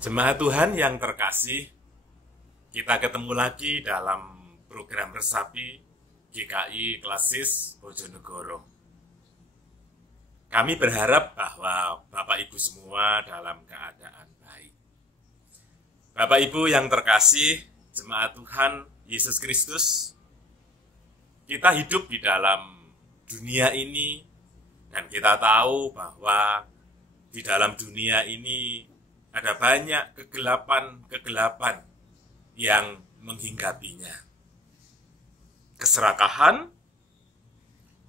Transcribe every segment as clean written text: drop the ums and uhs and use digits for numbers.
Jemaat Tuhan yang terkasih, kita ketemu lagi dalam program Resapi GKI Klasis Bojonegoro. Kami berharap bahwa Bapak Ibu semua dalam keadaan baik. Bapak Ibu yang terkasih, Jemaat Tuhan Yesus Kristus, kita hidup di dalam dunia ini dan kita tahu bahwa di dalam dunia ini ada banyak kegelapan-kegelapan yang menghinggapinya. Keserakahan,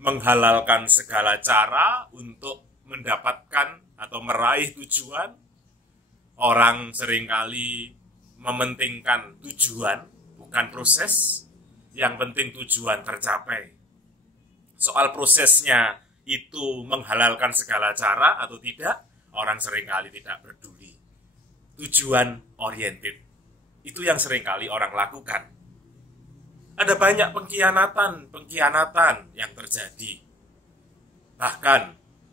menghalalkan segala cara untuk mendapatkan atau meraih tujuan. Orang seringkali mementingkan tujuan, bukan proses. Yang penting tujuan tercapai. Soal prosesnya itu menghalalkan segala cara atau tidak, orang seringkali tidak peduli. Tujuan oriented. Itu yang seringkali orang lakukan. Ada banyak pengkhianatan yang terjadi. Bahkan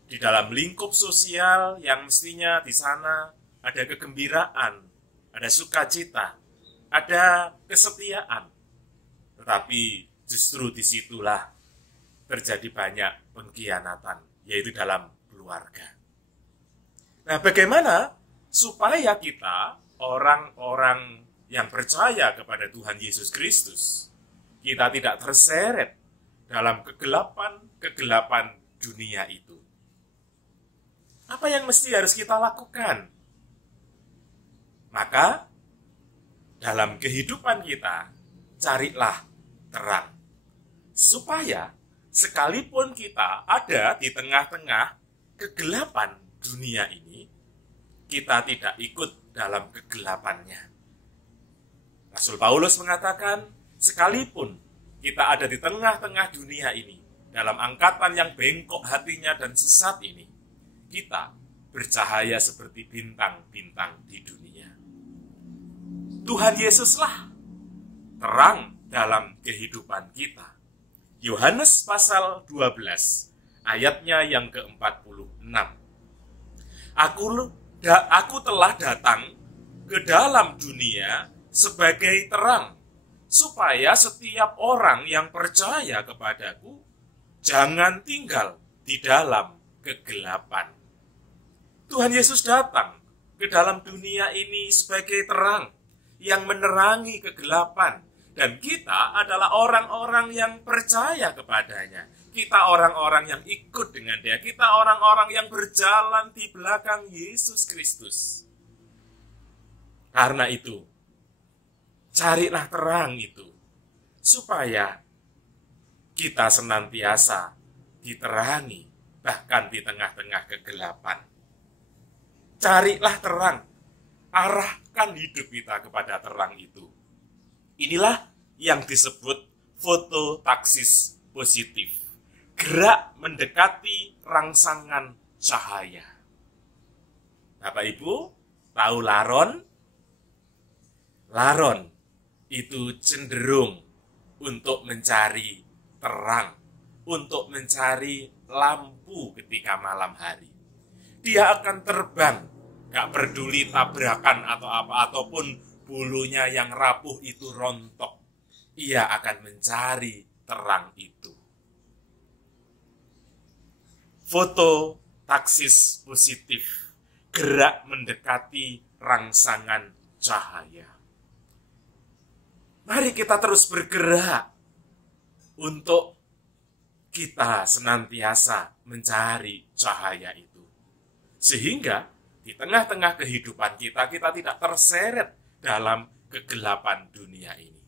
di dalam lingkup sosial yang mestinya di sana ada kegembiraan, ada sukacita, ada kesetiaan. Tetapi justru disitulah terjadi banyak pengkhianatan, yaitu dalam keluarga. Nah, bagaimana supaya kita, orang-orang yang percaya kepada Tuhan Yesus Kristus, kita tidak terseret dalam kegelapan dunia itu? Apa yang mesti harus kita lakukan? Maka, dalam kehidupan kita, carilah terang. Supaya, sekalipun kita ada di tengah-tengah kegelapan dunia ini, kita tidak ikut dalam kegelapannya. Rasul Paulus mengatakan, sekalipun kita ada di tengah-tengah dunia ini, dalam angkatan yang bengkok hatinya dan sesat ini, kita bercahaya seperti bintang-bintang di dunia. Tuhan Yesuslah terang dalam kehidupan kita. Yohanes pasal 12, ayatnya yang ke-46. Aku telah datang ke dalam dunia sebagai terang, supaya setiap orang yang percaya kepadaku jangan tinggal di dalam kegelapan. Tuhan Yesus datang ke dalam dunia ini sebagai terang yang menerangi kegelapan. Dan kita adalah orang-orang yang percaya kepadanya. Kita orang-orang yang ikut dengan Dia. Kita orang-orang yang berjalan di belakang Yesus Kristus. Karena itu, carilah terang itu, supaya kita senantiasa diterangi, bahkan di tengah-tengah kegelapan. Carilah terang, arahkan hidup kita kepada terang itu. Inilah yang disebut fototaksis positif. Gerak mendekati rangsangan cahaya. Bapak Ibu, tahu laron? Laron itu cenderung untuk mencari terang, untuk mencari lampu ketika malam hari. Dia akan terbang, gak peduli tabrakan atau apa, ataupun bulunya yang rapuh itu rontok. Ia akan mencari terang itu. Fototaksis positif. Gerak mendekati rangsangan cahaya. Mari kita terus bergerak untuk kita senantiasa mencari cahaya itu. Sehingga di tengah-tengah kehidupan kita tidak terseret dalam kegelapan dunia ini.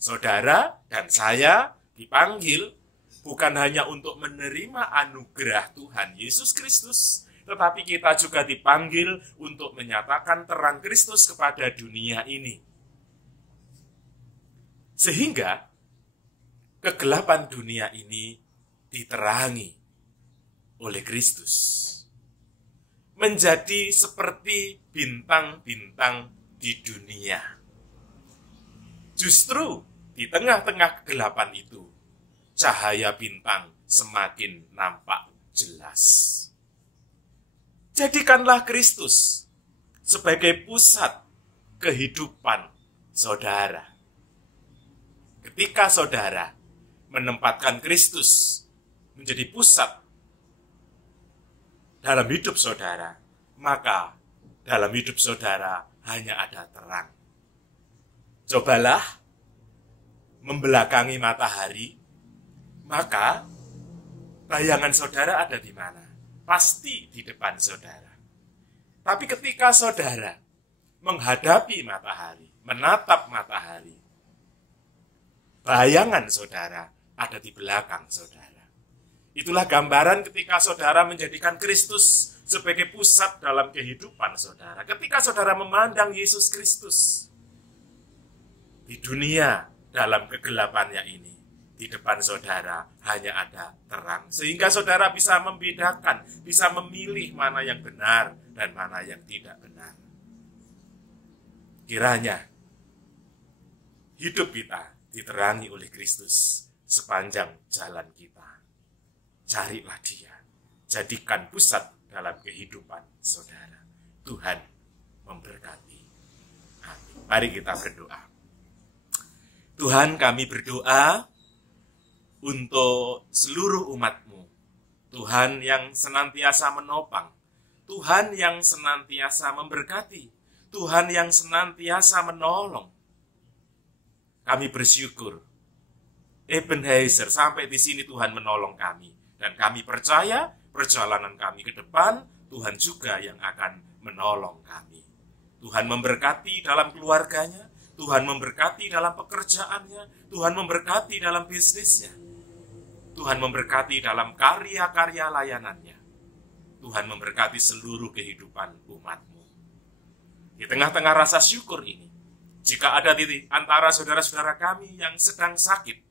Saudara dan saya dipanggil bukan hanya untuk menerima anugerah Tuhan Yesus Kristus, tetapi kita juga dipanggil untuk menyatakan terang Kristus kepada dunia ini. Sehingga kegelapan dunia ini diterangi oleh Kristus. Menjadi seperti bintang-bintang di dunia. Justru di tengah-tengah kegelapan itu, cahaya bintang semakin nampak jelas. Jadikanlah Kristus sebagai pusat kehidupan saudara. Ketika saudara menempatkan Kristus menjadi pusat dalam hidup saudara, maka dalam hidup saudara hanya ada terang. Cobalah membelakangi matahari, maka bayangan saudara ada di mana? Pasti di depan saudara. Tapi ketika saudara menghadapi matahari, menatap matahari, bayangan saudara ada di belakang saudara. Itulah gambaran ketika saudara menjadikan Kristus sebagai pusat dalam kehidupan saudara. Ketika saudara memandang Yesus Kristus di dunia dalam kegelapannya ini, di depan saudara hanya ada terang. Sehingga saudara bisa membedakan, bisa memilih mana yang benar dan mana yang tidak benar. Kiranya hidup kita diterangi oleh Kristus sepanjang jalan kita. Carilah Dia, jadikan pusat dalam kehidupan saudara. Tuhan memberkati. Amin. Mari kita berdoa. Tuhan, kami berdoa untuk seluruh umat-Mu. Tuhan yang senantiasa menopang, Tuhan yang senantiasa memberkati, Tuhan yang senantiasa menolong. Kami bersyukur, Ebenezer, sampai di sini Tuhan menolong kami. Dan kami percaya perjalanan kami ke depan, Tuhan juga yang akan menolong kami. Tuhan memberkati dalam keluarganya, Tuhan memberkati dalam pekerjaannya, Tuhan memberkati dalam bisnisnya, Tuhan memberkati dalam karya-karya layanannya. Tuhan memberkati seluruh kehidupan umat-Mu. Di tengah-tengah rasa syukur ini, jika ada di antara saudara-saudara kami yang sedang sakit,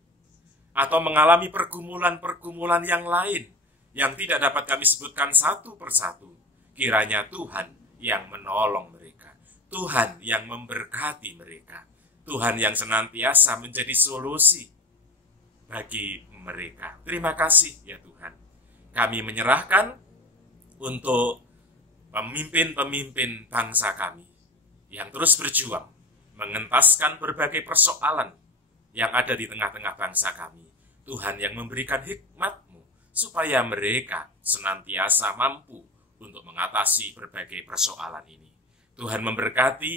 atau mengalami pergumulan-pergumulan yang lain, yang tidak dapat kami sebutkan satu persatu, kiranya Tuhan yang menolong mereka, Tuhan yang memberkati mereka, Tuhan yang senantiasa menjadi solusi bagi mereka. Terima kasih ya Tuhan. Kami menyerahkan untuk pemimpin-pemimpin bangsa kami yang terus berjuang mengentaskan berbagai persoalan yang ada di tengah-tengah bangsa kami. Tuhan yang memberikan hikmat-Mu supaya mereka senantiasa mampu untuk mengatasi berbagai persoalan ini. Tuhan memberkati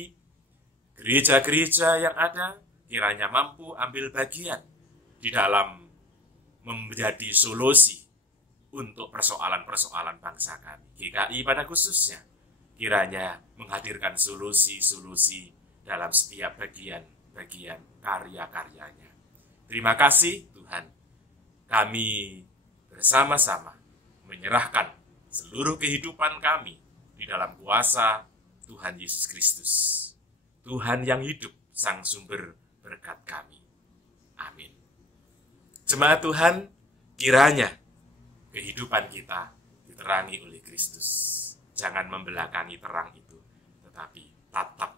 gereja-gereja yang ada, kiranya mampu ambil bagian di dalam menjadi solusi untuk persoalan-persoalan bangsa kami. GKI pada khususnya, kiranya menghadirkan solusi-solusi dalam setiap bagian-bagian karya-karyanya. Terima kasih Tuhan. Kami bersama-sama menyerahkan seluruh kehidupan kami di dalam kuasa Tuhan Yesus Kristus. Tuhan yang hidup, sang sumber berkat kami. Amin. Jemaat Tuhan, kiranya kehidupan kita diterangi oleh Kristus. Jangan membelakangi terang itu, tetapi tatap